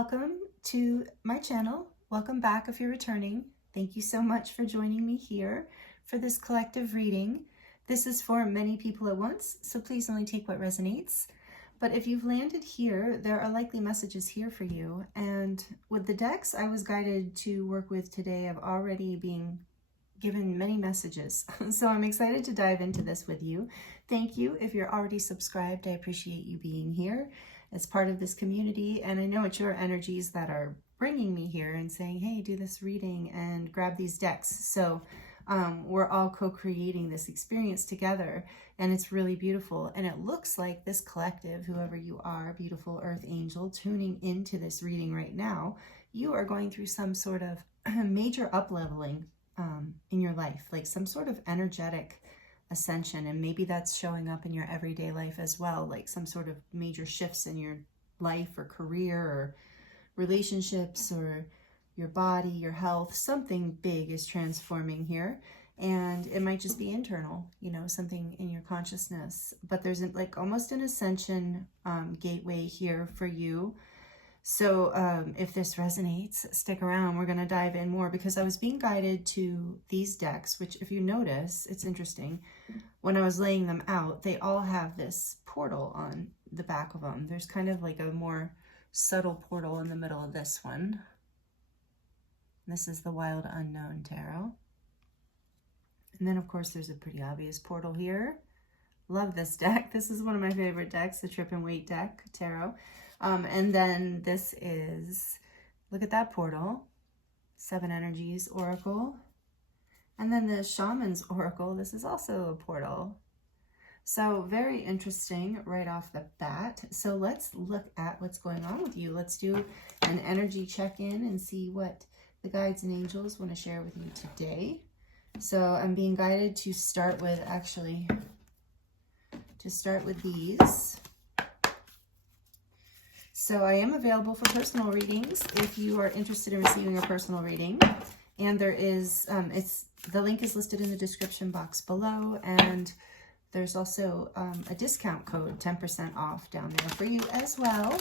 Welcome to my channel. Welcome back if you're returning. Thank you so much for joining me here for this collective reading. This is for many people at once, so please only take what resonates. But if you've landed here, there are likely messages here for you. And with the decks I was guided to work with today, I've already been given many messages. So I'm excited to dive into this with you. Thank you. If you're already subscribed, I appreciate you being here as part of this community. And I know it's your energies that are bringing me here and saying, hey, do this reading and grab these decks. So we're all co-creating this experience together, and it's really beautiful. And it looks like this collective, whoever you are, beautiful earth angel, tuning into this reading right now, you are going through some sort of major up-leveling in your life, like some sort of energetic ascension. And maybe that's showing up in your everyday life as well, like some sort of major shifts in your life or career or relationships or your body, your health. Something big is transforming here, and it might just be internal, you know, something in your consciousness. But there's like almost an ascension gateway here for you. So if this resonates, stick around. We're going to dive in more, because I was being guided to these decks, which if you notice, it's interesting. When I was laying them out, they all have this portal on the back of them. There's kind of like a more subtle portal in the middle of this one. This is the Wild Unknown Tarot. And then, of course, there's a pretty obvious portal here. Love this deck. This is one of my favorite decks, the Trippin Waite deck tarot. And then this is, look at that portal, Seven Energies Oracle. And then the Shaman's Oracle, this is also a portal. So very interesting right off the bat. So let's look at what's going on with you. Let's do an energy check-in and see what the guides and angels want to share with you today. So I'm being guided to start with, these. So I am available for personal readings if you are interested in receiving a personal reading. And there is, the link is listed in the description box below. And there's also a discount code, 10% off down there for you as well.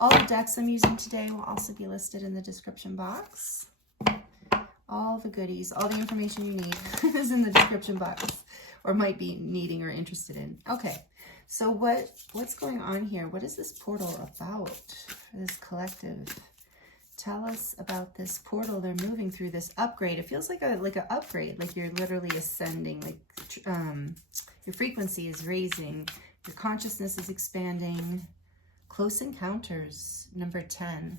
All the decks I'm using today will also be listed in the description box. All the goodies, all the information you need is in the description box, or might be needing or interested in. Okay, so what's going on here? What is this portal about for this collective? Tell us about this portal they're moving through, this upgrade. It feels like an upgrade, like you're literally ascending, like your frequency is raising, your consciousness is expanding. Close encounters, number 10.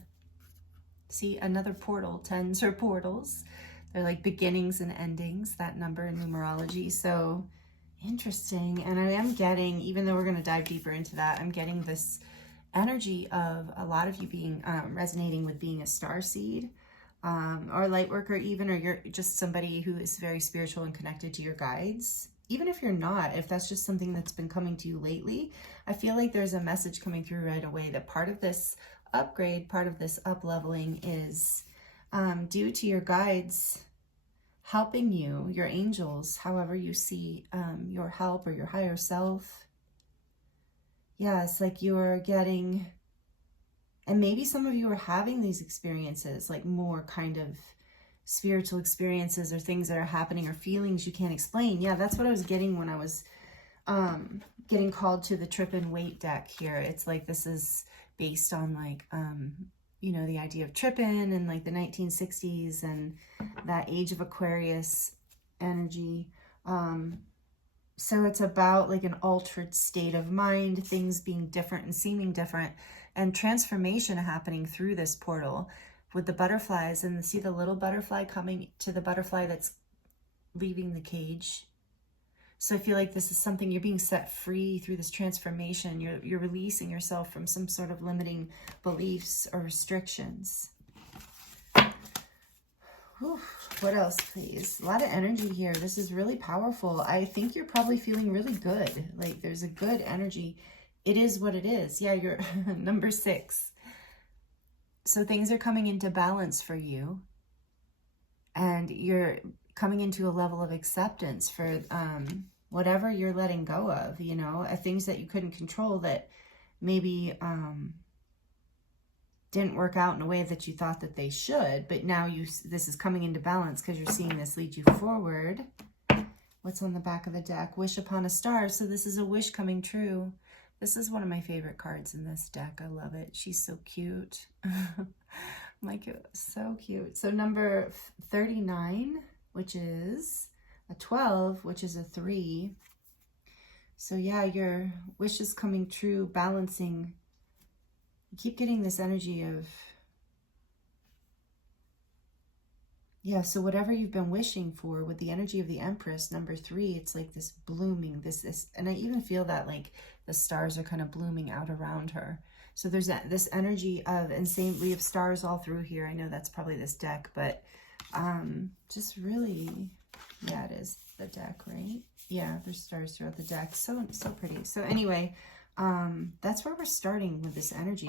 See, another portal. 10s are portals. They're like beginnings and endings, that number in numerology. So interesting. And I am getting, even though we're going to dive deeper into that, I'm getting this energy of a lot of you being resonating with being a starseed or light worker even, or you're just somebody who is very spiritual and connected to your guides. Even if you're not, if that's just something that's been coming to you lately, I feel like there's a message coming through right away that part of this upgrade, part of this up-leveling is due to your guides helping you, your angels, however you see your help or your higher self. Yeah, it's like you're getting, and maybe some of you are having these experiences, like more kind of spiritual experiences or things that are happening or feelings you can't explain. Yeah, that's what I was getting when I was getting called to the Trippin Waite deck here. It's like this is based on like, you know, the idea of Trippin and like the 1960s and that age of Aquarius energy. So it's about like an altered state of mind, things being different and seeming different, and transformation happening through this portal with the butterflies. And see the little butterfly coming to the butterfly that's leaving the cage. So I feel like this is something you're being set free through this transformation. You're releasing yourself from some sort of limiting beliefs or restrictions. Whew. What else, please? A lot of energy here. This is really powerful. I think you're probably feeling really good. Like there's a good energy. It is what it is. Yeah, you're number 6. So things are coming into balance for you. And you're coming into a level of acceptance for whatever you're letting go of, you know, things that you couldn't control that maybe didn't work out in a way that you thought that they should, but now this is coming into balance because you're seeing this lead you forward. What's on the back of the deck? Wish upon a star. So this is a wish coming true. This is one of my favorite cards in this deck. I love it. She's so cute. Like, so cute. So number 39, which is a 12, which is a 3. So yeah, your wish is coming true, balancing. You keep getting this energy of, yeah, so whatever you've been wishing for with the energy of the Empress, number 3, it's like this blooming, this, and I even feel that like the stars are kind of blooming out around her. So there's this energy of, and same, we have stars all through here. I know that's probably this deck, but just really, yeah, it is the deck, right? Yeah, there's stars throughout the deck. So pretty. So anyway, that's where we're starting with this energy.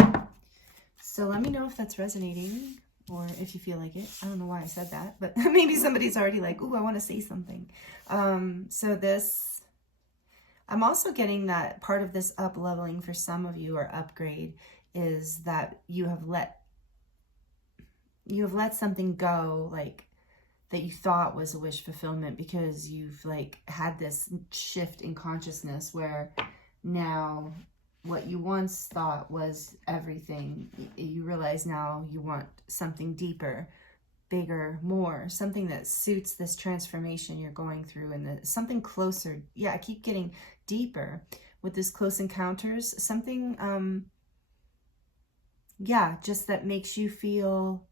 So let me know if that's resonating, or if you feel like it. I don't know why I said that, but maybe somebody's already like, ooh, I want to say something. So this, I'm also getting that part of this up leveling for some of you, or upgrade, is that you have let something go, like that you thought was a wish fulfillment, because you've like had this shift in consciousness where now what you once thought was everything, you realize now you want something deeper, bigger, more, something that suits this transformation you're going through, and something closer. Yeah, I keep getting deeper with this close encounters, something, yeah, just that makes you feel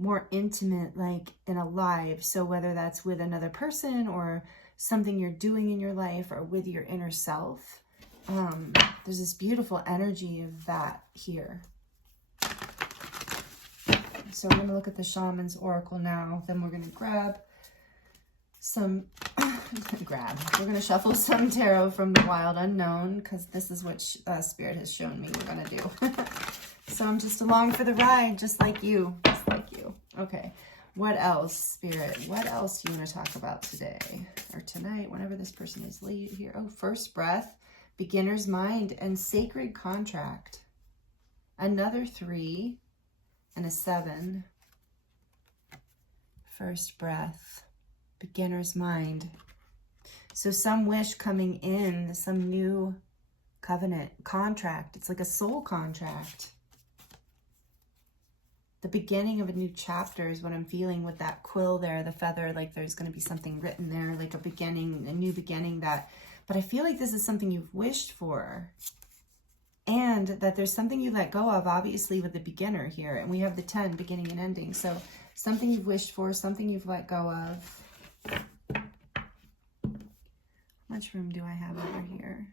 more intimate, like, and alive. So whether that's with another person or something you're doing in your life, or with your inner self, there's this beautiful energy of that here. So we're going to look at the Shaman's Oracle now. Then we're going to grab some, we're going to shuffle some tarot from the Wild Unknown, because this is what Spirit has shown me we're going to do. So I'm just along for the ride, just like you, Okay, what else, Spirit? What else do you want to talk about today, or tonight, whenever this person is late here? Oh, first breath, beginner's mind, and sacred contract. Another 3 and a 7. First breath, beginner's mind. So some wish coming in, some new covenant, contract. It's like a soul contract. The beginning of a new chapter is what I'm feeling with that quill there, the feather, like there's going to be something written there, like a beginning, a new beginning, that, but I feel like this is something you've wished for, and that there's something you let go of, obviously, with the beginner here, and we have the 10, beginning and ending. So something you've wished for, something you've let go of. How much room do I have over here?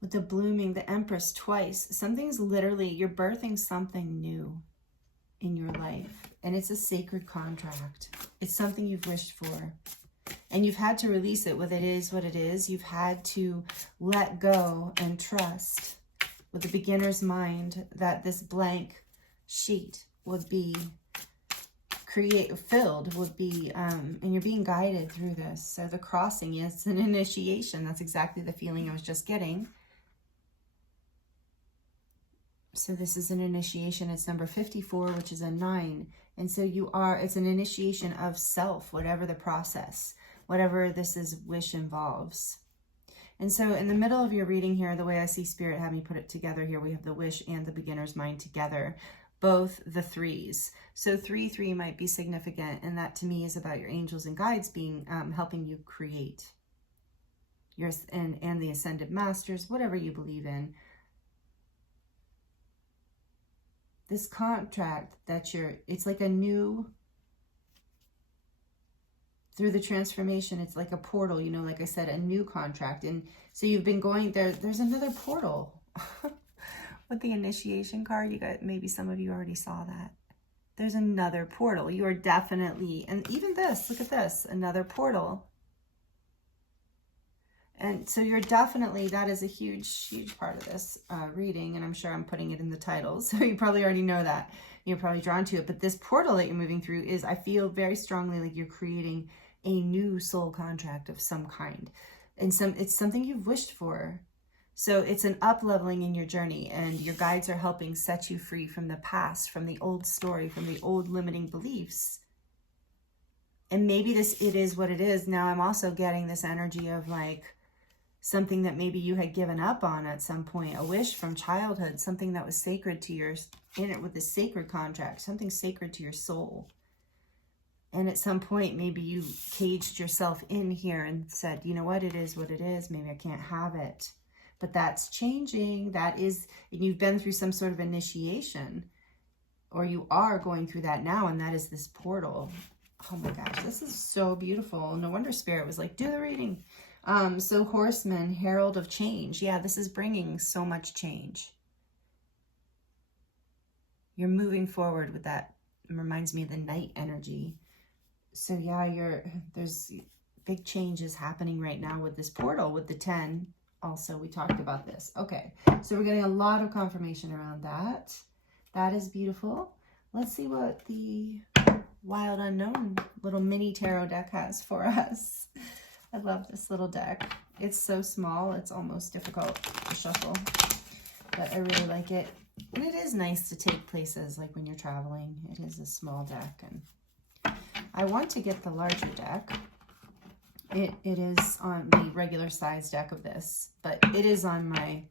With the blooming, the Empress twice, something's literally, you're birthing something new in your life, and it's a sacred contract. It's something you've wished for, and you've had to release it. With it is what it is. You've had to let go and trust with the beginner's mind that this blank sheet would be filled, would be, and you're being guided through this. So the crossing is an initiation. That's exactly the feeling I was just getting. So this is an initiation. It's number 54, which is a 9. And so it's an initiation of self, whatever the process, whatever this is wish involves. And so in the middle of your reading here, the way I see Spirit had me put it together here, we have the wish and the beginner's mind together, both the 3s. So 3 might be significant, and that to me is about your angels and guides being, helping you create yours, and the ascended masters, whatever you believe in. This contract that it's like a new, through the transformation, it's like a portal, you know, like I said, a new contract. And so you've been going there, there's another portal with the initiation card. You got, maybe some of you already saw that. There's another portal. You are definitely, and even this, look at this, another portal. And so you're definitely, that is a huge, huge part of this reading, and I'm sure I'm putting it in the title, so you probably already know that. You're probably drawn to it, but this portal that you're moving through is, I feel very strongly like you're creating a new soul contract of some kind. And it's something you've wished for. So it's an up-leveling in your journey, and your guides are helping set you free from the past, from the old story, from the old limiting beliefs. And maybe it is what it is. Now I'm also getting this energy of like something that maybe you had given up on at some point, a wish from childhood, something that was sacred to your, in it with the sacred contract, something sacred to your soul. And at some point, maybe you caged yourself in here and said, you know what, it is what it is. Maybe I can't have it. But that's changing. That is, and you've been through some sort of initiation, or you are going through that now, and that is this portal. Oh my gosh, this is so beautiful. No wonder Spirit was like, do the reading. So Horseman, Herald of Change. Yeah, this is bringing so much change. You're moving forward with that. It reminds me of the night energy. So yeah, there's big changes happening right now with this portal, with the 10. Also, we talked about this. Okay, so we're getting a lot of confirmation around that. That is beautiful. Let's see what the Wild Unknown little mini tarot deck has for us. I love this little deck. It's so small, it's almost difficult to shuffle, but I really like it. And it is nice to take places like when you're traveling. It is a small deck, and I want to get the larger deck. It is on the regular size deck of this, but it is on my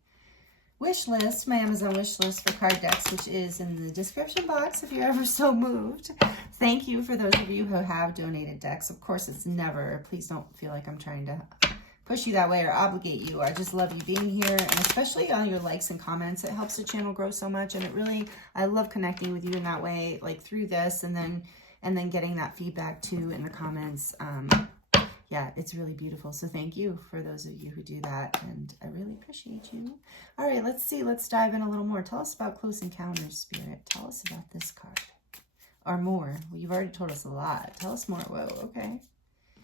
wish list, my Amazon wish list for card decks, which is in the description box if you're ever so moved. Thank you for those of you who have donated decks. Of course, it's never, please don't feel like I'm trying to push you that way or obligate you. I just love you being here, and especially on your likes and comments. It helps the channel grow so much, and it really, I love connecting with you in that way, like through this, and then getting that feedback too in the comments. Yeah, it's really beautiful. So thank you for those of you who do that, and I really appreciate you. All right, let's see. Let's dive in a little more. Tell us about Close Encounters, Spirit. Tell us about this card. Or more. Well, you've already told us a lot. Tell us more. Whoa, okay.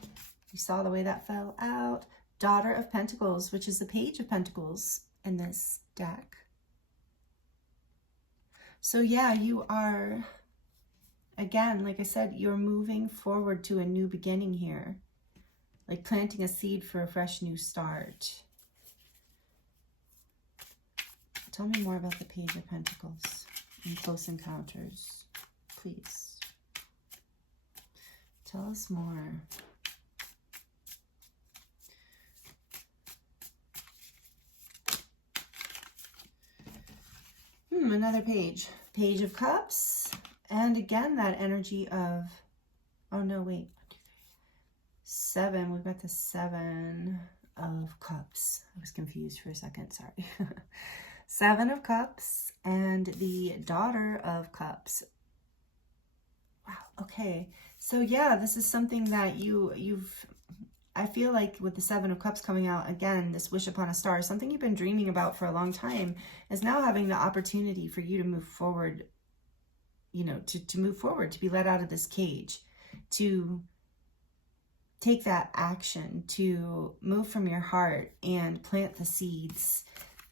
You saw the way that fell out. Daughter of Pentacles, which is the Page of Pentacles in this deck. So yeah, you are, again, like I said, you're moving forward to a new beginning here. Like planting a seed for a fresh new start. Tell me more about the Page of Pentacles and Close Encounters, please. Tell us more. Another page. Page of Cups. And again, that energy of, oh no, wait. 7, we've got the 7 of Cups. I was confused for a second, sorry. 7 of Cups and the Daughter of Cups. Wow, okay. So yeah, this is something that I feel like with the 7 of Cups coming out, again, this wish upon a star, something you've been dreaming about for a long time is now having the opportunity for you to move forward, you know, to move forward, to be let out of this cage, to take that action, to move from your heart and plant the seeds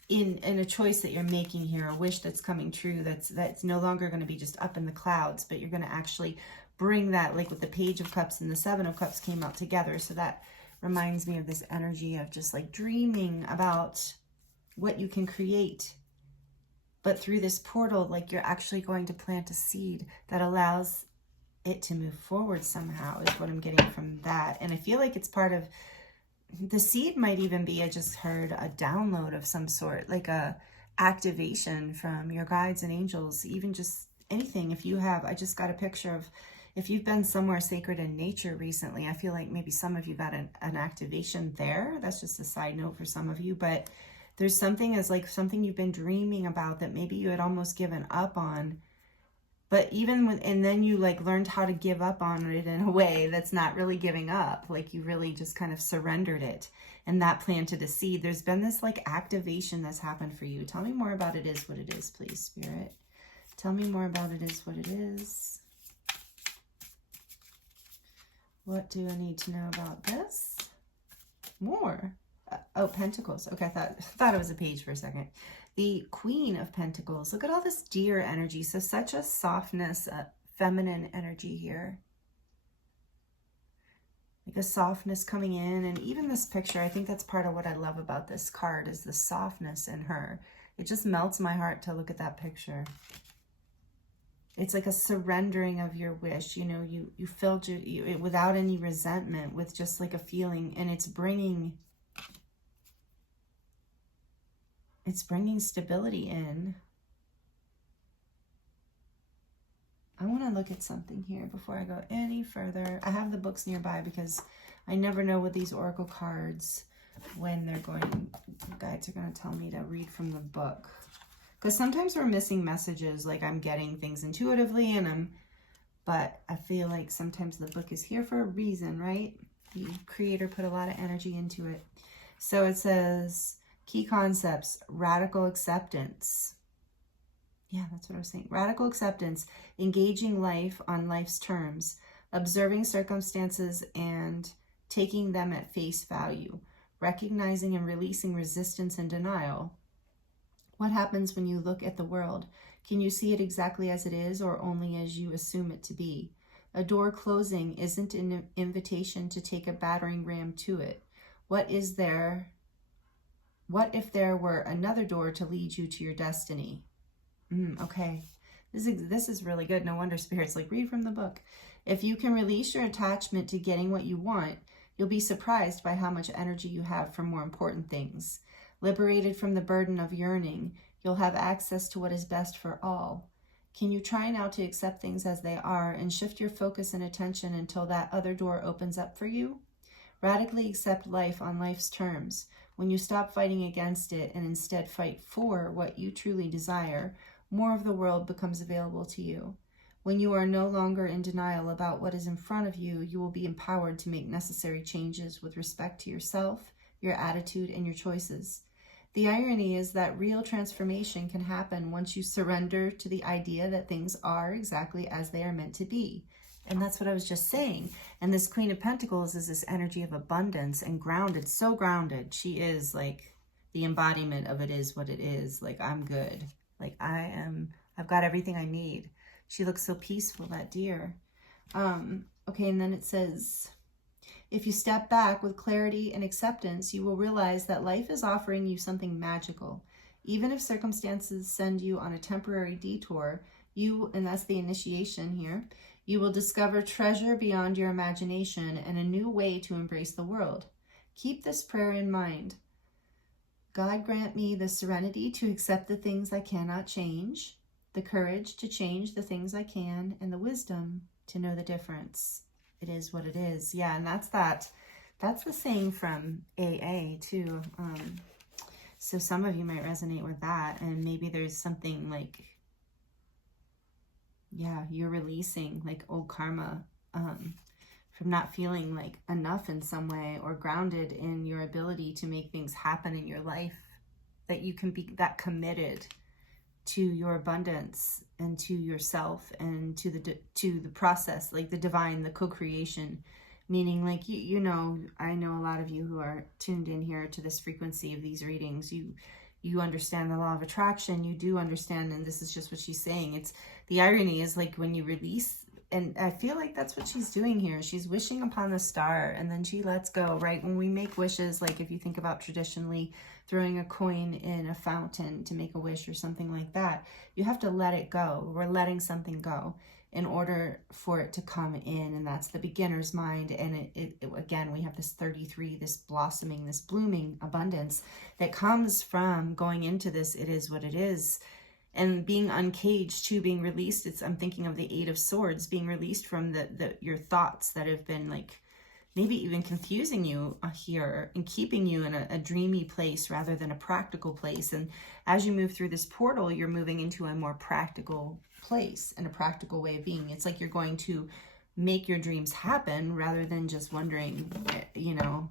in a choice that you're making here, a wish that's coming true, that's no longer going to be just up in the clouds, but you're going to actually bring that, like with the Page of Cups and the 7 of Cups came out together. So that reminds me of this energy of just like dreaming about what you can create. But through this portal, like you're actually going to plant a seed that allows it to move forward somehow, is what I'm getting from that. And I feel like it's part of the seed. Might even be, I just heard a download of some sort, like a activation from your guides and angels, even just anything. If you have, I just got a picture of, if you've been somewhere sacred in nature recently, I feel like maybe some of you got an activation there. That's just a side note for some of you, but there's something as like something you've been dreaming about that maybe you had almost given up on. But even with, and then you like learned how to give up on it in a way that's not really giving up. Like you really just kind of surrendered it, and that planted a seed. There's been this like activation that's happened for you. Tell me more about it is what it is, please, Spirit. Tell me more about it is what it is. What do I need to know about this? More. oh, Pentacles. Okay, I thought it was a page for a second. The Queen of Pentacles. Look at all this deer energy. So such a softness, feminine energy here. Like a softness coming in. And even this picture, I think that's part of what I love about this card is the softness in her. It just melts my heart to look at that picture. It's like a surrendering of your wish. You know, you filled you without any resentment, with just like a feeling, and it's bringing stability in. I want to look at something here before I go any further. I have the books nearby because I never know with these oracle cards when guides are going to tell me to read from the book. Because sometimes we're missing messages, like I'm getting things intuitively, but I feel like sometimes the book is here for a reason, right? The creator put a lot of energy into it. So it says, key concepts, radical acceptance. Yeah, that's what I was saying. Radical acceptance, engaging life on life's terms, observing circumstances and taking them at face value, recognizing and releasing resistance and denial. What happens when you look at the world? Can you see it exactly as it is or only as you assume it to be? A door closing isn't an invitation to take a battering ram to it. What if there were another door to lead you to your destiny? Okay. This is really good. No wonder Spirit's like, read from the book. If you can release your attachment to getting what you want, you'll be surprised by how much energy you have for more important things. Liberated from the burden of yearning, you'll have access to what is best for all. Can you try now to accept things as they are and shift your focus and attention until that other door opens up for you? Radically accept life on life's terms. When you stop fighting against it and instead fight for what you truly desire, more of the world becomes available to you. When you are no longer in denial about what is in front of you, you will be empowered to make necessary changes with respect to yourself, your attitude, and your choices. The irony is that real transformation can happen once you surrender to the idea that things are exactly as they are meant to be. And that's what I was just saying. And this Queen of Pentacles is this energy of abundance and grounded, so grounded. She is like the embodiment of it is what it is. Like, I'm good. Like, I've got everything I need. She looks so peaceful, that deer. Okay, and then it says, if you step back with clarity and acceptance, you will realize that life is offering you something magical. Even if circumstances send you on a temporary detour, and that's the initiation here, you will discover treasure beyond your imagination and a new way to embrace the world. Keep this prayer in mind. God grant me the serenity to accept the things I cannot change, the courage to change the things I can, and the wisdom to know the difference. It is what it is. Yeah, and that's the saying from AA too. So some of you might resonate with that, and maybe there's something like, yeah, you're releasing like old karma from not feeling like enough in some way, or grounded in your ability to make things happen in your life, that you can be that committed to your abundance and to yourself and to the process, like the divine, the co-creation, meaning like, you know, I know a lot of you who are tuned in here to this frequency of these readings, you understand the law of attraction, you do understand, and this is just what she's saying. It's the irony is like when you release, and I feel like that's what she's doing here. She's wishing upon the star and then she lets go, right? When we make wishes, like if you think about traditionally throwing a coin in a fountain to make a wish or something like that, you have to let it go. We're letting something go in order for it to come in, and that's the beginner's mind. And it again, we have this 33, this blossoming, this blooming abundance that comes from going into this, it is what it is. And being uncaged too, being released. I'm thinking of the Eight of Swords, being released from your thoughts that have been like maybe even confusing you here and keeping you in a dreamy place rather than a practical place. And as you move through this portal, you're moving into a more practical place and a practical way of being. It's like you're going to make your dreams happen rather than just wondering, you know,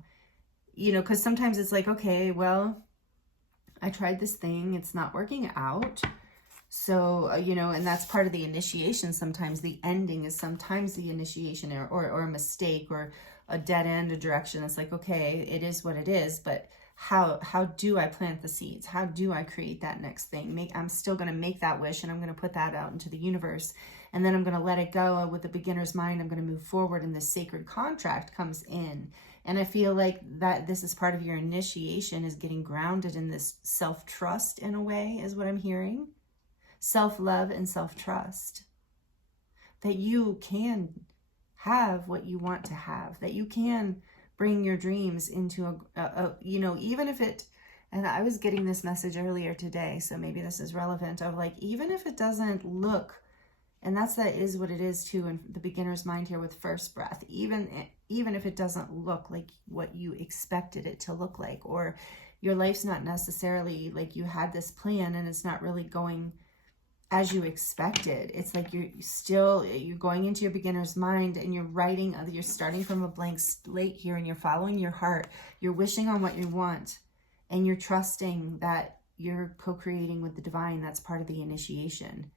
because sometimes it's like, okay, well, I tried this thing, it's not working out. So, you know, and that's part of the initiation. Sometimes the ending is sometimes the initiation or a mistake or a dead end, a direction. It's like, okay, it is what it is, but how do I plant the seeds? How do I create that next thing? I'm still going to make that wish, and I'm going to put that out into the universe. And then I'm going to let it go with the beginner's mind. I'm going to move forward, and the sacred contract comes in. And I feel like that this is part of your initiation, is getting grounded in this self-trust in a way, is what I'm hearing. Self-love and self-trust. That you can have what you want to have. That you can bring your dreams into you know, even if it, and I was getting this message earlier today, so maybe this is relevant, of like, even if it doesn't look, and that is what it is too in the beginner's mind here with first breath, even if it doesn't look like what you expected it to look like, or your life's not necessarily like you had this plan and it's not really going as you expected. It's like you're going into your beginner's mind and you're starting from a blank slate here, and you're following your heart. You're wishing on what you want, and you're trusting that you're co-creating with the divine. That's part of the initiation.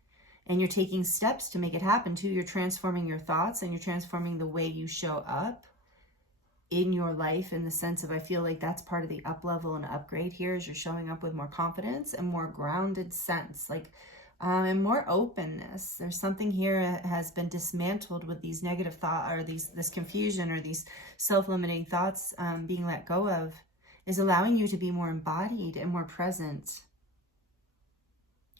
And you're taking steps to make it happen too. You're transforming your thoughts, and you're transforming the way you show up in your life, in the sense of, I feel like that's part of the up level and upgrade here, is you're showing up with more confidence and more grounded sense, like and more openness. There's something here that has been dismantled with these negative thoughts, or this confusion, or these self-limiting thoughts being let go of, is allowing you to be more embodied and more present,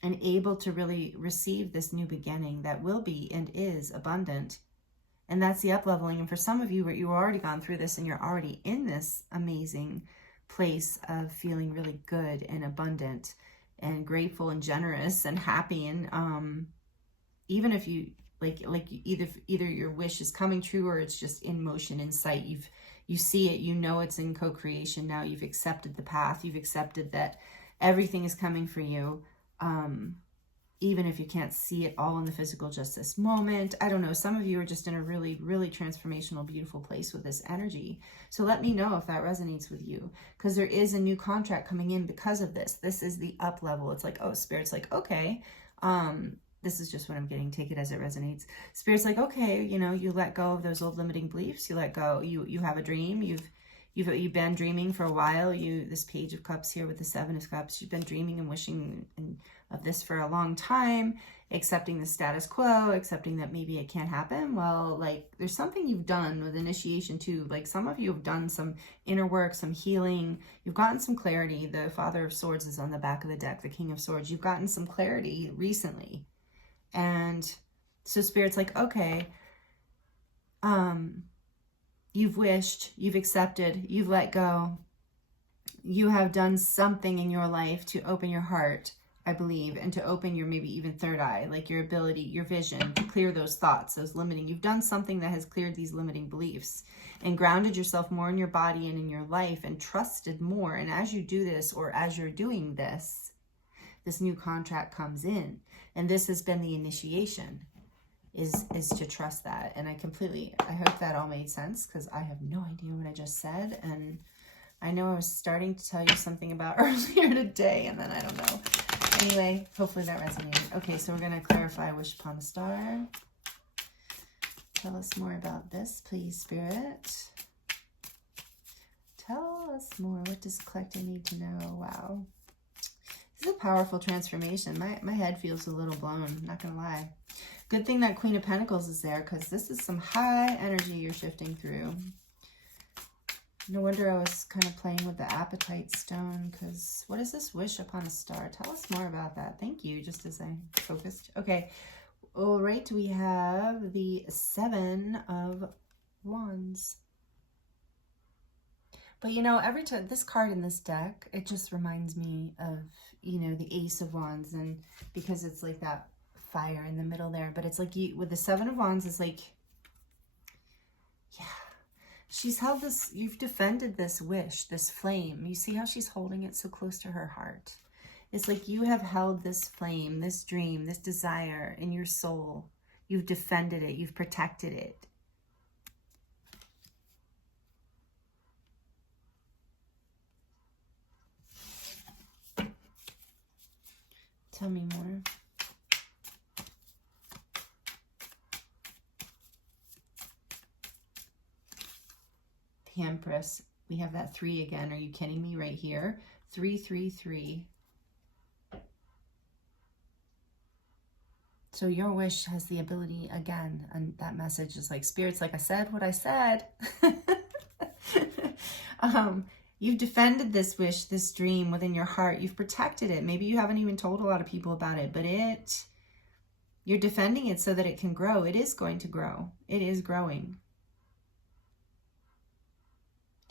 and able to really receive this new beginning that will be and is abundant. And that's the up-leveling. And for some of you, where you've already gone through this and you're already in this amazing place of feeling really good and abundant and grateful and generous and happy, and even if you like either your wish is coming true, or it's just in motion, in sight, you see it, you know it's in co-creation now. You've accepted the path, you've accepted that everything is coming for you, even if you can't see it all in the physical just this moment. I don't know, some of you are just in a really, really transformational, beautiful place with this energy. So let me know if that resonates with you, because there is a new contract coming in because of this. This is the up level. It's like, oh, Spirit's like, okay, this is just what I'm getting. Take it as it resonates. Spirit's like, okay, you know, you let go of those old limiting beliefs. You let go. You have a dream. You've been dreaming for a while. This Page of Cups here with the Seven of Cups, you've been dreaming and wishing of this for a long time, accepting the status quo, accepting that maybe it can't happen. Well, like, there's something you've done with initiation too. Like, some of you have done some inner work, some healing. You've gotten some clarity. The Father of Swords is on the back of the deck, the King of Swords. You've gotten some clarity recently. And so Spirit's like, okay, you've wished, you've accepted, you've let go. You have done something in your life to open your heart, I believe, and to open your maybe even third eye, like your ability, your vision, to clear those thoughts, those limiting. You've done something that has cleared these limiting beliefs and grounded yourself more in your body and in your life, and trusted more. And as you do this, or as you're doing this, this new contract comes in. And this has been the initiation, is to trust that. And I hope that all made sense, because I have no idea what I just said. And I know I was starting to tell you something about earlier today, and then I don't know. Anyway, hopefully that resonated. Okay, so we're going to clarify Wish Upon a Star. Tell us more about this, please, Spirit. Tell us more. What does collective need to know? Wow. This is a powerful transformation. My head feels a little blown, I'm not going to lie. Good thing that Queen of Pentacles is there, because this is some high energy you're shifting through. No wonder I was kind of playing with the Appetite Stone, because what is this Wish Upon a Star? Tell us more about that. Thank you, just as I focused. Okay, all right, we have the Seven of Wands. But, you know, every time this card in this deck, it just reminds me of, you know, the Ace of Wands, and because it's like that fire in the middle there. But it's like, with the Seven of Wands, it's like, yeah, she's held this, you've defended this wish, this flame. You see how she's holding it so close to her heart. It's like you have held this flame, this dream, this desire in your soul. You've defended it, you've protected it. Tell me more. The Empress. We have that 3 again. Are you kidding me? Right here. 3, 3, 3. So your wish has the ability, again, and that message is like, Spirit's like, I said what I said. You've defended this wish, this dream within your heart. You've protected it. Maybe you haven't even told a lot of people about it, but you're defending it so that it can grow. It is going to grow. It is growing.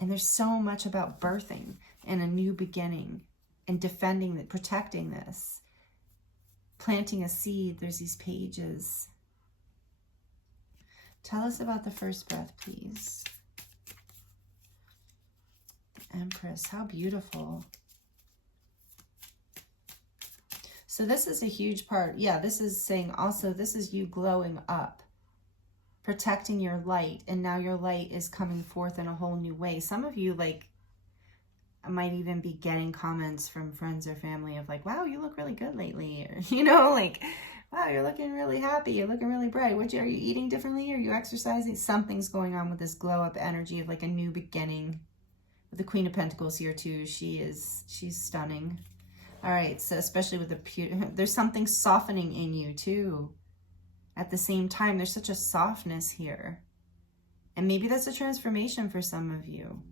And there's so much about birthing and a new beginning and defending it, protecting this. Planting a seed. There's these pages. Tell us about the first breath, please. The Empress, how beautiful. So this is a huge part. Yeah, this is saying also, this is you glowing up, protecting your light. And now your light is coming forth in a whole new way. Some of you like might even be getting comments from friends or family of like, wow, you look really good lately. Or, you know, like, wow, you're looking really happy. You're looking really bright. Are you eating differently? Are you exercising? Something's going on with this glow up energy of like a new beginning. With the Queen of Pentacles here too. She's stunning. All right. So especially with there's something softening in you too. At the same time, there's such a softness here. And maybe that's a transformation for some of you.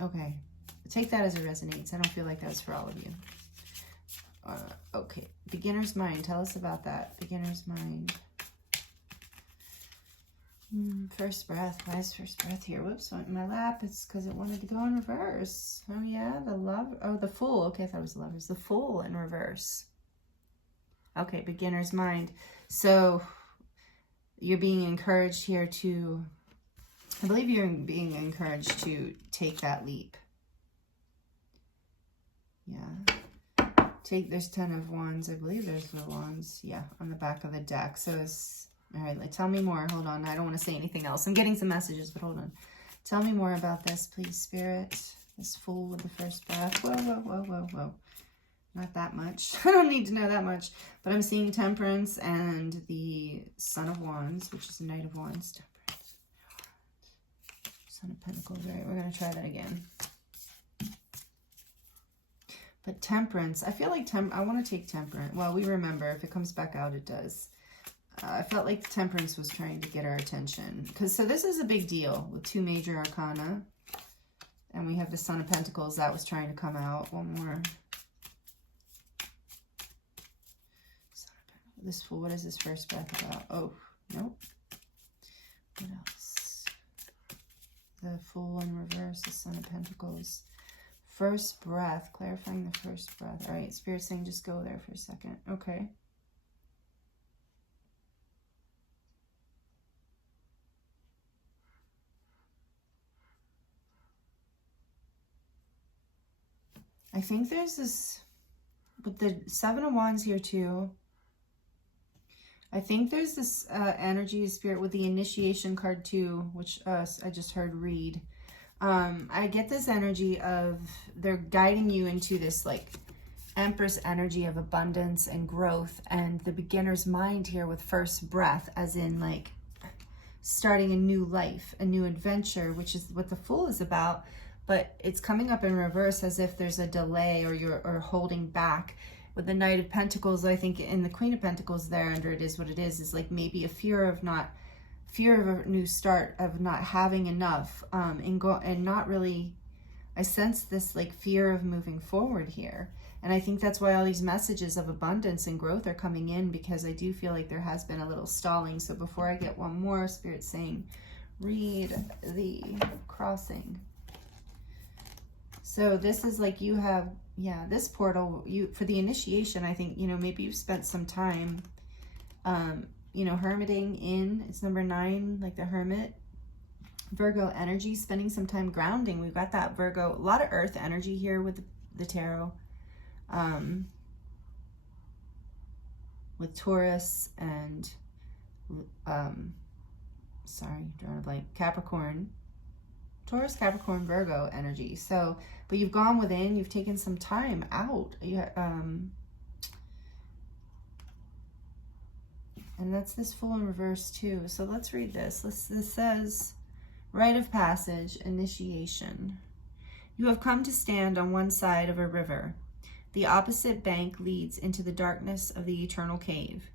Okay, take that as it resonates. I don't feel like that's for all of you. Okay, beginner's mind. Tell us about that. Beginner's mind. First breath. Why is first breath here? Whoops, went in my lap. It's because it wanted to go in reverse. Oh yeah, the love. Oh, the Fool. Okay, I thought it was the Lovers. The Fool in reverse. Okay, beginner's mind. So you're being encouraged here to... I believe you're being encouraged to take that leap. Yeah. There's 10 of Wands. I believe there's the Wands. Yeah, on the back of the deck. So it's, all right, like, tell me more. Hold on. I don't want to say anything else. I'm getting some messages, but hold on. Tell me more about this, please, Spirit. This Fool with the first breath. Whoa, whoa, whoa, whoa, whoa. Not that much. I don't need to know that much. But I'm seeing Temperance and the Son of Wands, which is the Knight of Wands. Son of Pentacles, right? We're going to try that again. But Temperance, I feel like I want to take Temperance. Well, we remember if it comes back out, it does. I felt like Temperance was trying to get our attention. So this is a big deal with 2 major arcana. And we have the Son of Pentacles that was trying to come out. One more. This Fool, what is this first breath about? Oh, nope. What else? The Fool in reverse, the Son of Pentacles. First breath, clarifying the first breath. All right, Spirit saying just go there for a second. Okay. I think there's this, with the 7 of Wands here too, I think there's this energy of Spirit with the Initiation card too, which I just heard read. I get this energy of they're guiding you into this like Empress energy of abundance and growth, and the beginner's mind here with first breath, as in like starting a new life, a new adventure, which is what the Fool is about. But it's coming up in reverse as if there's a delay or you're holding back. With the Knight of Pentacles, I think in the Queen of Pentacles there under it is what it is like maybe a fear of a new start, of not having enough, and not really, I sense this like fear of moving forward here. And I think that's why all these messages of abundance and growth are coming in, because I do feel like there has been a little stalling. So before I get one more, Spirit's saying, read the Crossing. So this is like you have, yeah, this portal, for the initiation, I think, maybe you've spent some time, hermiting in, it's number 9, like the Hermit. Virgo energy, spending some time grounding. We've got that Virgo, a lot of earth energy here with the tarot. With Taurus and, drawing a blank, Capricorn. Taurus, Capricorn, Virgo energy. So, but you've gone within, you've taken some time out. And that's this Fool in reverse too. So let's read this. This says, Rite of passage, initiation. You have come to stand on one side of a river. The opposite bank leads into the darkness of the eternal cave,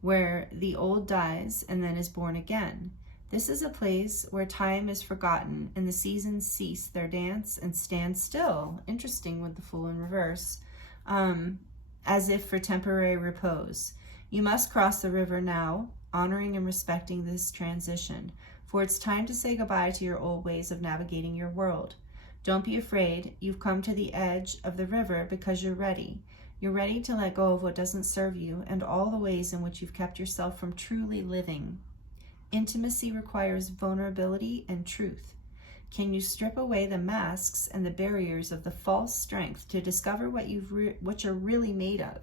where the old dies and then is born again. This is a place where time is forgotten and the seasons cease their dance and stand still. Interesting with the Fool in reverse. As if for temporary repose. You must cross the river now, honoring and respecting this transition, for it's time to say goodbye to your old ways of navigating your world. Don't be afraid. You've come to the edge of the river because you're ready. You're ready to let go of what doesn't serve you and all the ways in which you've kept yourself from truly living. Intimacy requires vulnerability and truth. Can you strip away the masks and the barriers of the false strength to discover what you're really made of?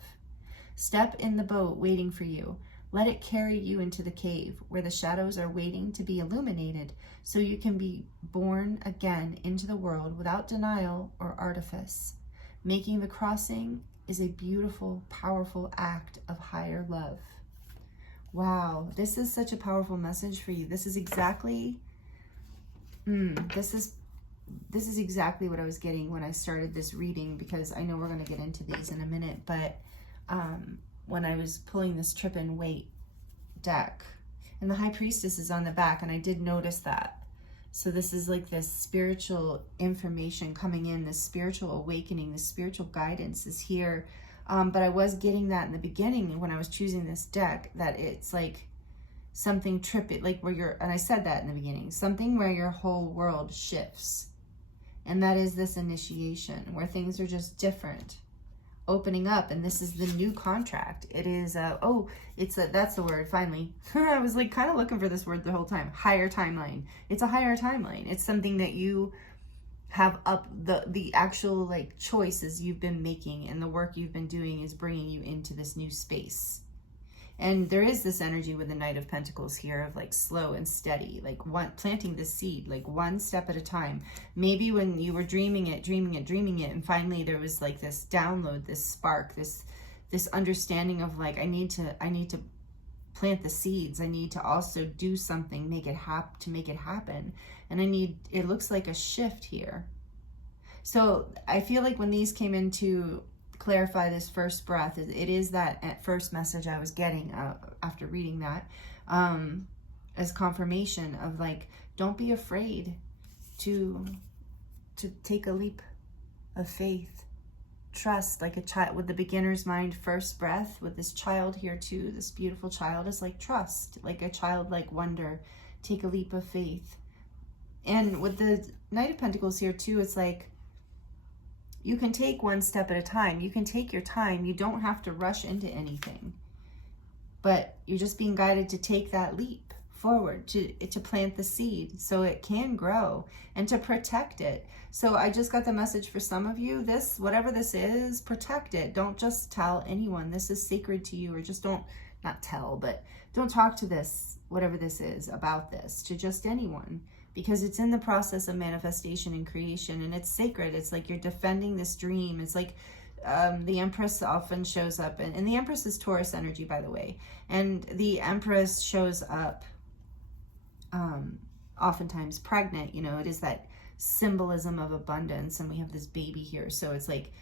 Step in the boat waiting for you. Let it carry you into the cave where the shadows are waiting to be illuminated so you can be born again into the world without denial or artifice. Making the crossing is a beautiful, powerful act of higher love. Wow, this is such a powerful message for you. This is exactly, this is exactly what I was getting when I started this reading, because I know we're going to get into these in a minute, but when I was pulling this Trippin Waite deck, and the High Priestess is on the back, and I did notice that. So this is like this spiritual information coming in, this spiritual awakening, this spiritual guidance is here. But I was getting that in the beginning when I was choosing this deck, that it's like something trippy, like where you're, and I said that in the beginning, something where your whole world shifts. And that is this initiation where things are just different, opening up. And this is the new contract. It is, that's the word, finally. I was like kind of looking for this word the whole time. Higher timeline. It's a higher timeline. It's something that you have up, the actual like choices you've been making and the work you've been doing is bringing you into this new space. And there is this energy with the Knight of Pentacles here of like slow and steady, like planting this seed, like one step at a time. Maybe when you were dreaming it, and finally there was like this download, this spark, this understanding of like, I need to plant the seeds. I need to also do something, to make it happen. And it looks like a shift here. So I feel like when these came in to clarify this first breath, it is that first message I was getting after reading that, as confirmation of like, don't be afraid to take a leap of faith. Trust, like a child with the beginner's mind, first breath with this child here too. This beautiful child is like trust, like a childlike wonder. Take a leap of faith. And with the Knight of Pentacles here too, it's like you can take one step at a time. You can take your time. You don't have to rush into anything, but you're just being guided to take that leap forward, to plant the seed so it can grow and to protect it. So I just got the message for some of you, this, whatever this is, protect it. Don't just tell anyone this is sacred to you, or just not tell, but don't talk to this, whatever this is, about this, to just anyone, because it's in the process of manifestation and creation, and it's sacred. It's like you're defending this dream. It's like the Empress often shows up, and the Empress is Taurus energy, by the way, and the Empress shows up oftentimes pregnant. You know, it is that symbolism of abundance, and we have this baby here. So it's like,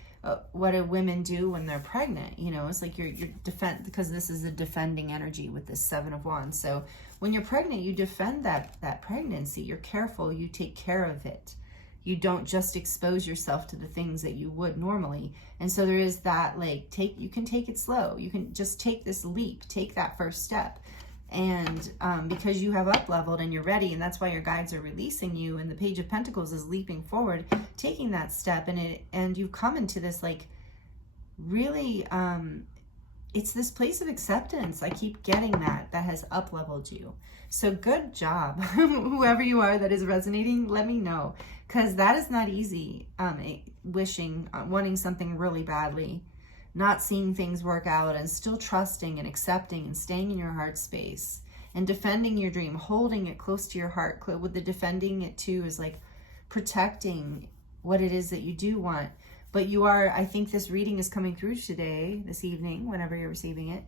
what do women do when they're pregnant? You know, it's like you're defend, because this is a defending energy with this Seven of Wands. So when you're pregnant, you defend that pregnancy. You're careful. You take care of it. You don't just expose yourself to the things that you would normally. And so there is that, like, you can take it slow. You can just take this leap, take that first step. And because you have up-leveled and you're ready, and that's why your guides are releasing you, and the Page of Pentacles is leaping forward, taking that step, and you've come into this, like, really, it's this place of acceptance. I keep getting that has up-leveled you. So good job. Whoever you are that is resonating, let me know, because that is not easy. Wanting something really badly, not seeing things work out, and still trusting and accepting and staying in your heart space and defending your dream, holding it close to your heart. With the defending it too is like protecting what it is that you do want. But you are, I think this reading is coming through today, this evening, whenever you're receiving it,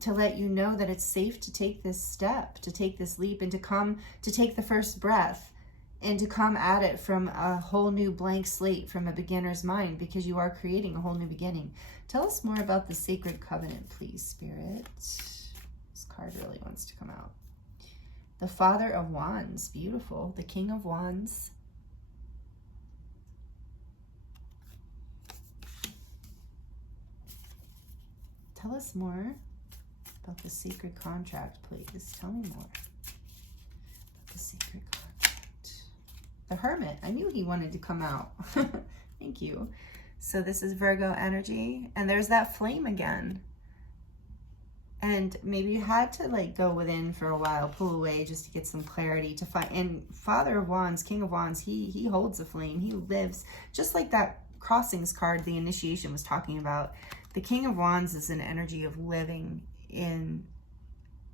to let you know that it's safe to take this step, to take this leap, and to take the first breath, and to come at it from a whole new blank slate, from a beginner's mind, because you are creating a whole new beginning. Tell us more about the Sacred Covenant, please, Spirit. This card really wants to come out. The Father of Wands, beautiful. The King of Wands. Tell us more about the sacred contract, please. Tell me more about the sacred contract. The Hermit. I knew he wanted to come out. Thank you. So this is Virgo energy. And there's that flame again. And maybe you had to like go within for a while, pull away just to get some clarity to find. And Father of Wands, King of Wands, he holds a flame. He lives just like that crossings card the initiation was talking about. The King of Wands is an energy of living in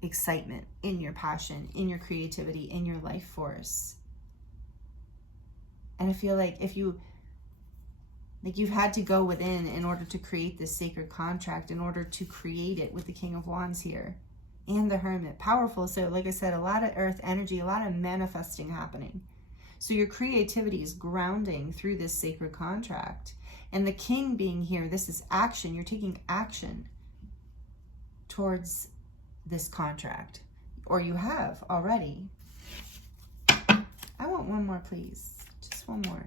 excitement, in your passion, in your creativity, in your life force. And I feel like if you've had to go within in order to create this sacred contract, in order to create it with the King of Wands here and the Hermit. Powerful. So like I said, a lot of earth energy, a lot of manifesting happening. So your creativity is grounding through this sacred contract. And the King being here, this is action. You're taking action towards this contract, or you have already. I want one more, please. Just one more.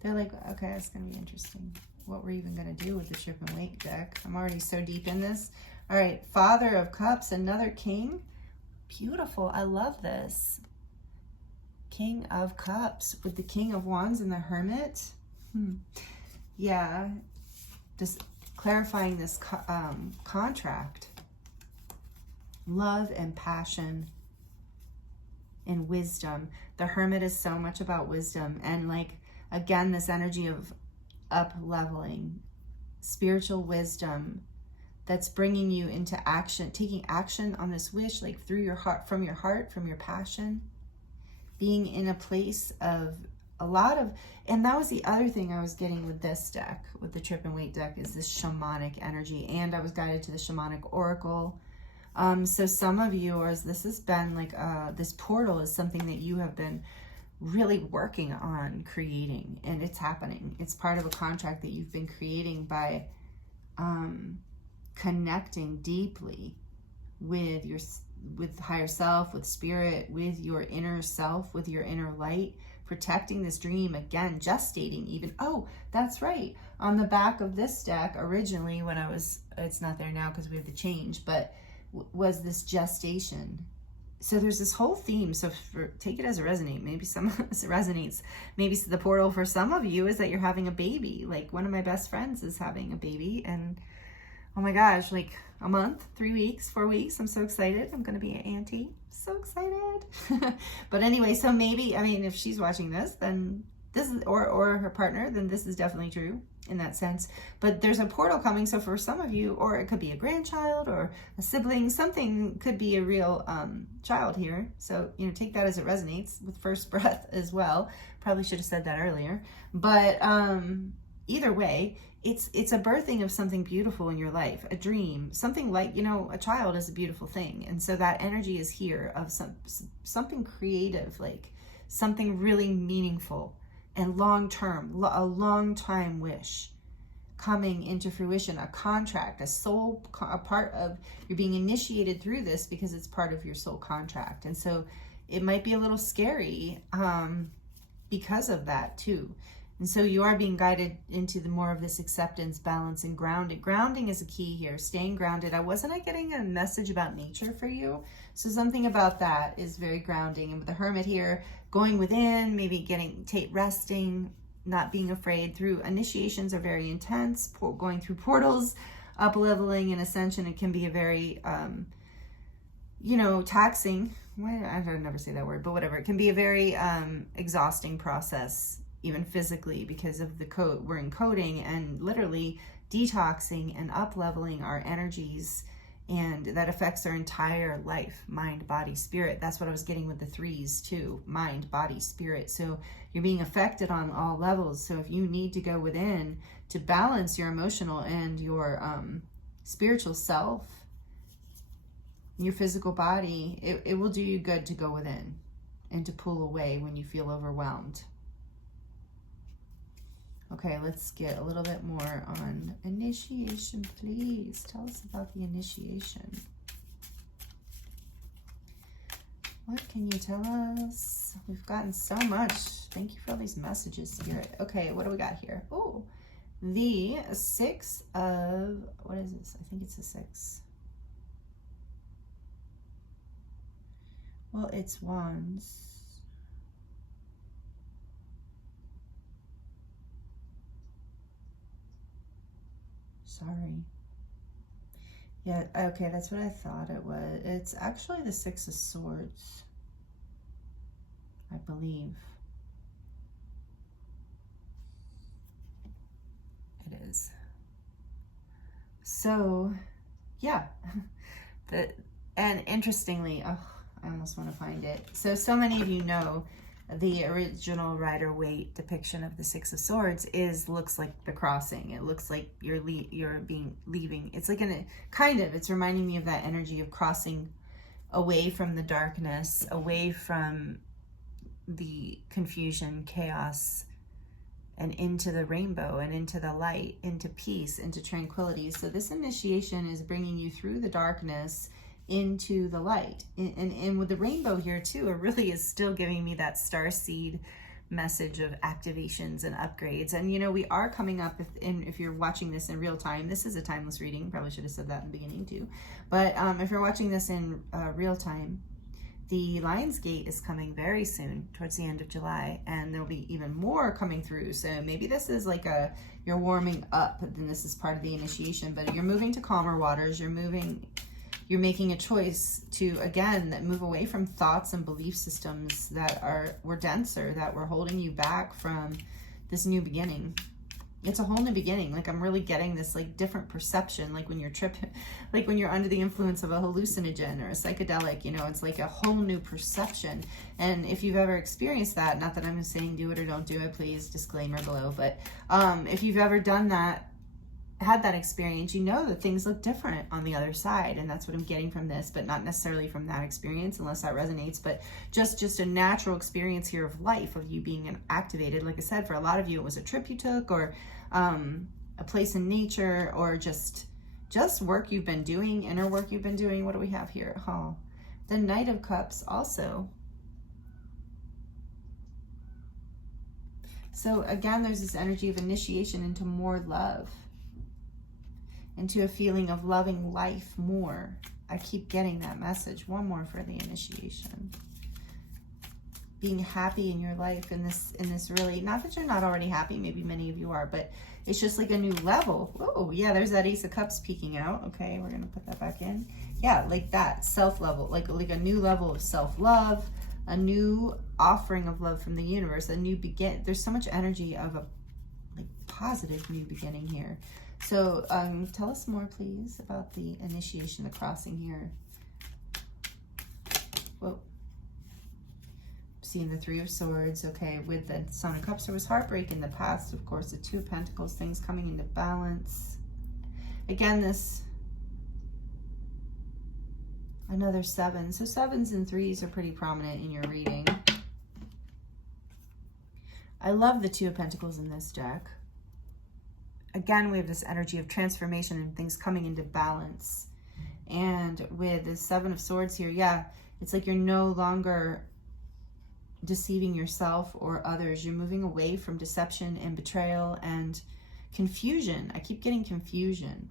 They're like, okay, that's going to be interesting. What we're even going to do with the Trippin Waite deck. I'm already so deep in this. All right, Father of Cups, another King. Beautiful. I love this. King of Cups with the King of Wands and the Hermit. Yeah, just clarifying this contract. Love and passion and wisdom. The Hermit is so much about wisdom. And like, again, this energy of up-leveling, spiritual wisdom that's bringing you into action, taking action on this wish, like through your heart, from your passion. Being in a place of a lot of, and that was the other thing I was getting with this deck, with the Trippin Waite deck, is this shamanic energy. And I was guided to the shamanic oracle. So some of you, or this has been like, this portal is something that you have been really working on creating, and it's happening. It's part of a contract that you've been creating by connecting deeply with higher self, with spirit, with your inner self, with your inner light, protecting this dream, again, gestating even. Oh, that's right. On the back of this deck, originally when I was, it's not there now because we have to change, but was this gestation. So there's this whole theme. So take it as it resonates. Maybe some of this resonates. Maybe the portal for some of you is that you're having a baby. Like one of my best friends is having a baby, and oh my gosh, like a month, 3 weeks, 4 weeks. I'm so excited. I'm going to be an auntie. So excited. But anyway, so maybe, I mean, if she's watching this, then this is, or her partner, then this is definitely true in that sense. But there's a portal coming. So for some of you, or it could be a grandchild or a sibling, something could be a real child here. So, you know, take that as it resonates with first breath as well. Probably should have said that earlier. But either way, it's a birthing of something beautiful in your life, a dream, something like, you know, a child is a beautiful thing. And so that energy is here of something creative, like something really meaningful and long-term, a long-time wish coming into fruition, a contract, a part of, you're being initiated through this because it's part of your soul contract. And so it might be a little scary because of that too. And so you are being guided into the more of this acceptance, balance, and grounding. Grounding is a key here, staying grounded. Wasn't I getting a message about nature for you? So something about that is very grounding. And with the Hermit here, going within, maybe resting, not being afraid. Through initiations are very intense, going through portals, up-leveling and Ascension. It can be a very, you know, taxing. I don't never say that word, but whatever. It can be a very exhausting process, even physically, because of the code we're encoding and literally detoxing and up-leveling our energies And that affects our entire life, mind, body, spirit. That's what I was getting with the 3s too, mind, body, spirit. So you're being affected on all levels. So if you need to go within to balance your emotional and your spiritual self, your physical body, it will do you good to go within and to pull away when you feel overwhelmed. Okay, let's get a little bit more on initiation, please. Tell us about the initiation. What can you tell us? We've gotten so much. Thank you for all these messages, Spirit. Okay, what do we got here? Oh, the 6 of, what is this? I think it's a 6. Well, it's Wands. Sorry. Yeah, okay, that's what I thought it was. It's actually the 6 of Swords, I believe. It is. So, yeah. And interestingly, oh, I almost want to find it. So many of you know the original Rider-Waite depiction of the 6 of Swords looks like the crossing. It looks like you're leaving. It's like it's reminding me of that energy of crossing away from the darkness, away from the confusion, chaos, and into the rainbow and into the light, into peace, into tranquility. So this initiation is bringing you through the darkness into the light. And with the rainbow here too, it really is still giving me that starseed message of activations and upgrades. And you know, we are coming up, if you're watching this in real time, this is a timeless reading, probably should have said that in the beginning too, but if you're watching this in real time, the Lionsgate is coming very soon, towards the end of July, and there'll be even more coming through. So maybe this is like you're warming up, and this is part of the initiation, but you're moving to calmer waters. You're making a choice to, again, move away from thoughts and belief systems that were denser, that were holding you back from this new beginning. It's a whole new beginning. Like, I'm really getting this like different perception, like when you're tripping, like when you're under the influence of a hallucinogen or a psychedelic, you know, it's like a whole new perception. And if you've ever experienced that, not that I'm saying do it or don't do it, please, disclaimer below, but if you've ever done that, had that experience, you know that things look different on the other side. And that's what I'm getting from this, but not necessarily from that experience, unless that resonates, but just a natural experience here of life, of you being activated. Like I said, for a lot of you, it was a trip you took, or a place in nature, or just work you've been doing, inner work you've been doing. What do we have here? Oh, the Knight of Cups also. So again, there's this energy of initiation into more love, into a feeling of loving life more. I keep getting that message. One more for the initiation. Being happy in your life in this really, not that you're not already happy, maybe many of you are, but it's just like a new level. Oh yeah, there's that Ace of Cups peeking out. Okay, we're gonna put that back in. Yeah, like that self-level, like a new level of self-love, a new offering of love from the universe, a new begin. There's so much energy of a like positive new beginning here. So tell us more, please, about the initiation, the crossing here. Whoa. Seeing the Three of Swords. Okay, with the Son of Cups, there was heartbreak in the past. Of course, the Two of Pentacles, things coming into balance. Again, another 7. So 7s and 3s are pretty prominent in your reading. I love the Two of Pentacles in this deck. Again, we have this energy of transformation and things coming into balance. And with the 7 of Swords here, yeah, it's like you're no longer deceiving yourself or others. You're moving away from deception and betrayal and confusion. I keep getting confusion.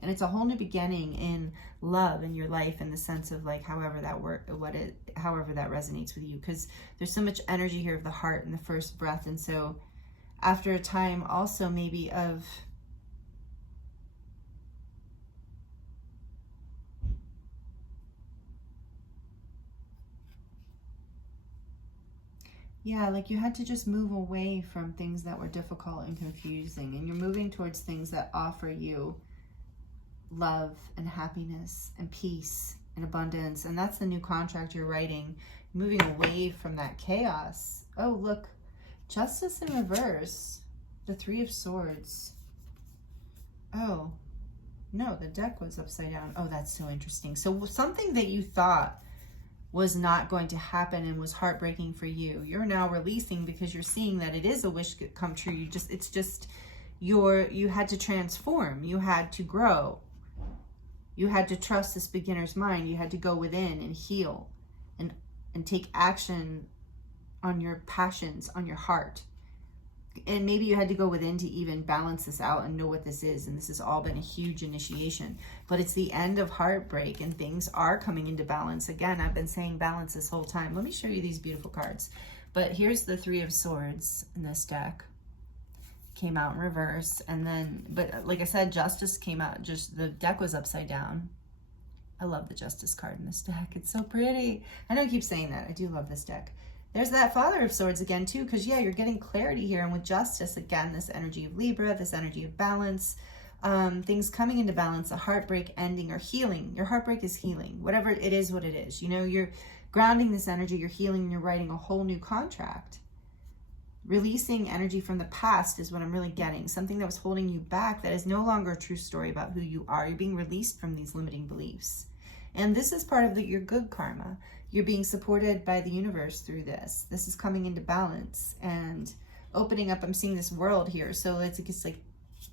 And it's a whole new beginning in love in your life, in the sense of like however that resonates with you, because there's so much energy here of the heart and the first breath. And so after a time also maybe of yeah, like you had to just move away from things that were difficult and confusing, and you're moving towards things that offer you love and happiness and peace and abundance. And that's the new contract you're writing, moving away from that chaos. Oh, look, Justice in reverse, the Three of Swords. Oh, no, the deck was upside down. Oh, that's so interesting. So something that you thought was not going to happen and was heartbreaking for you, you're now releasing, because you're seeing that it is a wish come true. You had to transform, you had to grow, you had to trust this beginner's mind, you had to go within and heal and take action on your passions, on your heart. And maybe you had to go within to even balance this out and know what this is. And this has all been a huge initiation. But it's the end of heartbreak and things are coming into balance. Again, I've been saying balance this whole time. Let me show you these beautiful cards. But here's the Three of Swords in this deck. Came out in reverse. And then, but like I said, Justice came out. Just the deck was upside down. I love the Justice card in this deck. It's so pretty. I know I keep saying that. I do love this deck. There's that Father of Swords again too, because yeah, you're getting clarity here. And with Justice, again, this energy of Libra, this energy of balance, things coming into balance, a heartbreak ending or healing. Your heartbreak is healing, whatever it is, what it is. You know, you're grounding this energy, you're healing, you're writing a whole new contract. Releasing energy from the past is what I'm really getting. Something that was holding you back that is no longer a true story about who you are. You're being released from these limiting beliefs. And this is part of your good karma. You're being supported by the universe through this. This is coming into balance and opening up. I'm seeing this world here. So it's like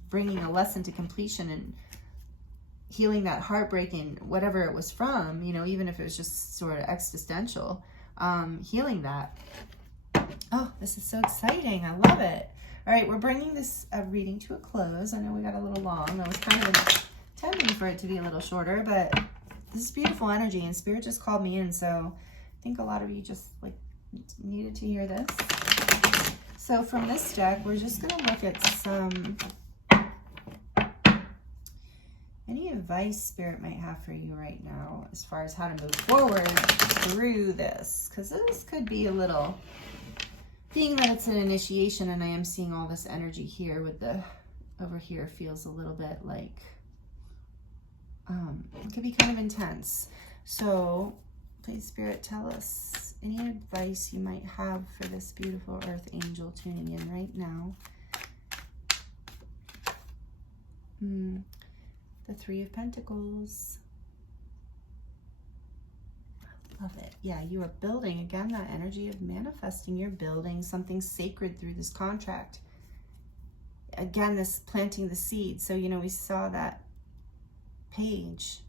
bringing a lesson to completion and healing that heartbreak and whatever it was from, you know, even if it was just sort of existential, healing that. Oh, this is so exciting. I love it. All right, we're bringing this reading to a close. I know we got a little long. I was kind of intending for it to be a little shorter, but this is beautiful energy, and Spirit just called me in, so I think a lot of you just like needed to hear this. So from this deck, we're just going to look at some, any advice Spirit might have for you right now as far as how to move forward through this, because this could be a little, being that it's an initiation and I am seeing all this energy here with the, over here feels a little bit like, it could be kind of intense. So please, Spirit, tell us any advice you might have for this beautiful Earth Angel tuning in right now. The Three of Pentacles. I love it. Yeah, you are building, again, that energy of manifesting. You're building something sacred through this contract. Again, this planting the seed. So, you know, we saw that page.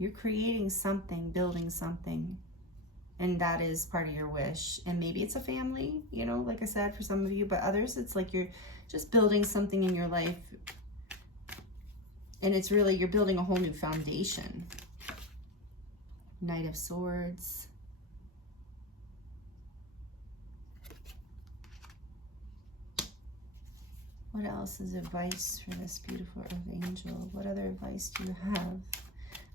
You're creating something, building something, and that is part of your wish. And maybe it's a family, you know, like I said, for some of you, but others it's like you're just building something in your life, and it's really, you're building a whole new foundation. Knight of Swords. What else is advice for this beautiful Earth Angel? What other advice do you have?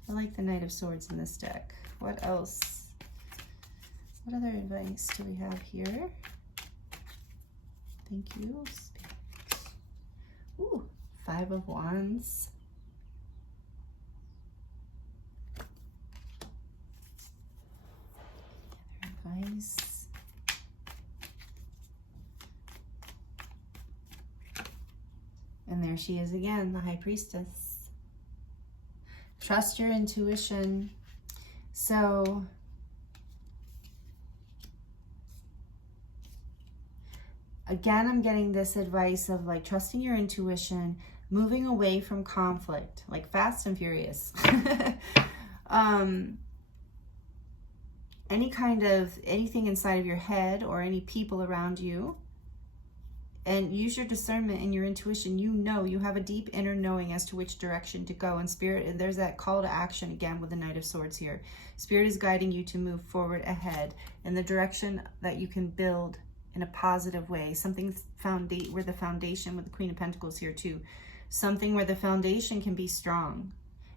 I like the Knight of Swords in this deck. What else? What other advice do we have here? Thank you, Spirit. Ooh, Five of Wands. Other advice. And there she is again, the High Priestess. Trust your intuition. So again, I'm getting this advice of like trusting your intuition, moving away from conflict, like Fast and Furious. Anything inside of your head or any people around you. And use your discernment and your intuition. You know, you have a deep inner knowing as to which direction to go. And Spirit, there's that call to action again with the Knight of Swords here. Spirit is guiding you to move forward ahead in the direction that you can build in a positive way. Something where the foundation, with the Queen of Pentacles here too. Something where the foundation can be strong.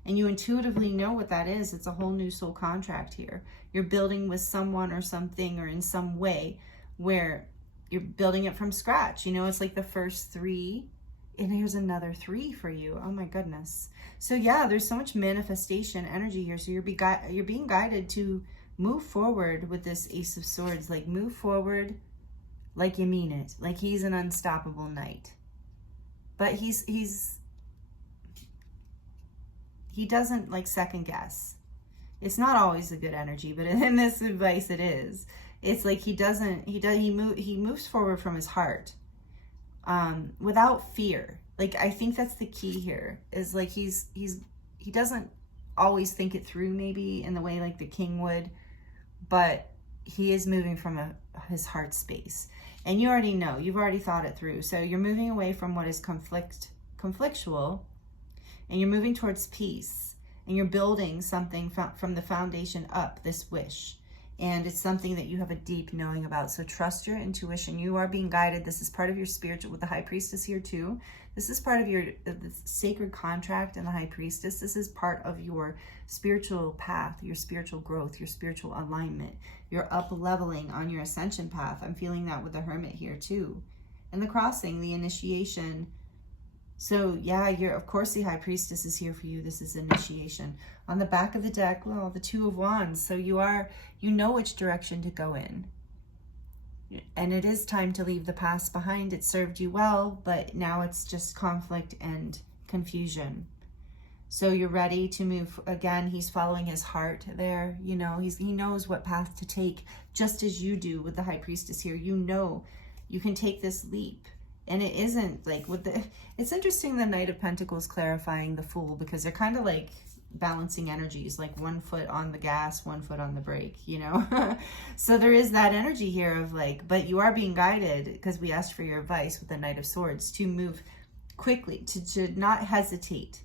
And you intuitively know what that is. It's a whole new soul contract here. You're building with someone or something or in some way where you're building it from scratch. You know, it's like the first 3 And here's another 3 for you. Oh my goodness. So yeah, there's so much manifestation energy here. So you're being guided to move forward with this Ace of Swords. Like, move forward like you mean it. Like he's an unstoppable knight. But he doesn't like second guess. It's not always a good energy, but in this advice it is. It's like he moves forward from his heart, without fear. Like, I think that's the key here, is like he doesn't always think it through, maybe in the way like the king would, but he is moving from his heart space. And you already know, you've already thought it through. So you're moving away from what is conflictual, and you're moving towards peace, and you're building something from the foundation up, this wish. And it's something that you have a deep knowing about. So trust your intuition. You are being guided. This is part of your spiritual, with the High Priestess here too. This is part of the sacred contract and the High Priestess. This is part of your spiritual path, your spiritual growth, your spiritual alignment. You're up leveling on your ascension path. I'm feeling that with the Hermit here too. And the crossing, the initiation. So yeah, of course the High Priestess is here for you. This is initiation. On the back of the deck, well, the Two of Wands. So you know which direction to go in. And it is time to leave the past behind. It served you well, but now it's just conflict and confusion. So you're ready to move. Again, he's following his heart there. You know, he knows what path to take, just as you do with the High Priestess here. You know you can take this leap. And it isn't like it's interesting, the Knight of Pentacles clarifying the Fool, because they're kind of like balancing energies, like 1 foot on the gas, 1 foot on the brake, you know? So there is that energy here of like, but you are being guided, because we asked for your advice with the Knight of Swords, to move quickly, to not hesitate,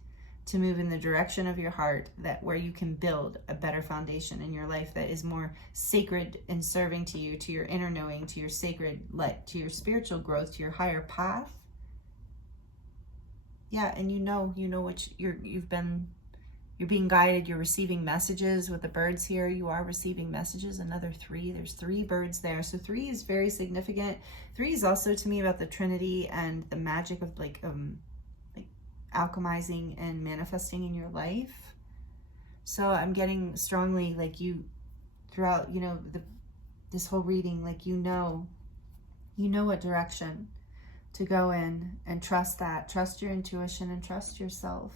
to move in the direction of your heart, that where you can build a better foundation in your life that is more sacred and serving to you, to your inner knowing, to your sacred light, to your spiritual growth, to your higher path. Yeah, and you know what you're being guided. You're receiving messages with the birds here. You are receiving messages. Another 3. There's 3 birds there. So 3 is very significant. 3 is also to me about the Trinity and the magic of like alchemizing and manifesting in your life. So I'm getting strongly like you throughout, you know, this whole reading, like you know what direction to go in, and trust that. Trust your intuition and trust yourself.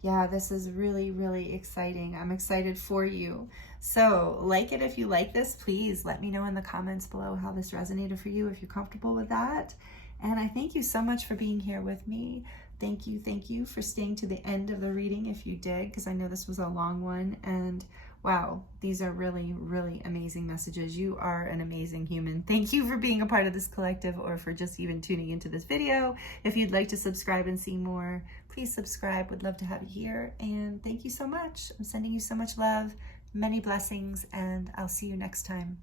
Yeah, this is really, really exciting. I'm excited for you. So like it if you like this. Please let me know in the comments below how this resonated for you, if you're comfortable with that. And I thank you so much for being here with me. Thank you for staying to the end of the reading if you did, because I know this was a long one. And wow, these are really, really amazing messages. You are an amazing human. Thank you for being a part of this collective, or for just even tuning into this video. If you'd like to subscribe and see more, please subscribe. Would love to have you here. And thank you so much. I'm sending you so much love, many blessings, and I'll see you next time.